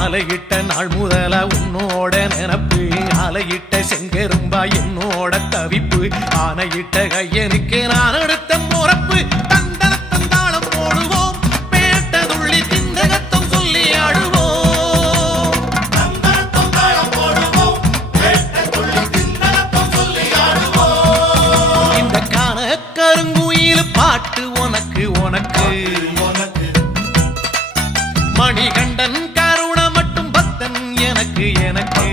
மாலையிட்ட நாள் முதல உன்னோட நினப்பு ஆலையிட்ட செங்கரும்பா என்னோட தவிப்பு ஆனையிட்ட கையனுக்கு நான் எடுத்த முறப்பு தந்தாளம் போடுவோம் பேட்டதுள்ளி திந்தகத்தம் சொல்லி ஆடுவோம் இந்த காண கருங்குயில் பாட்டு உனக்கு உனக்கு மணிகண்டன் கருண மட்டும் பக்தன் எனக்கு எனக்கு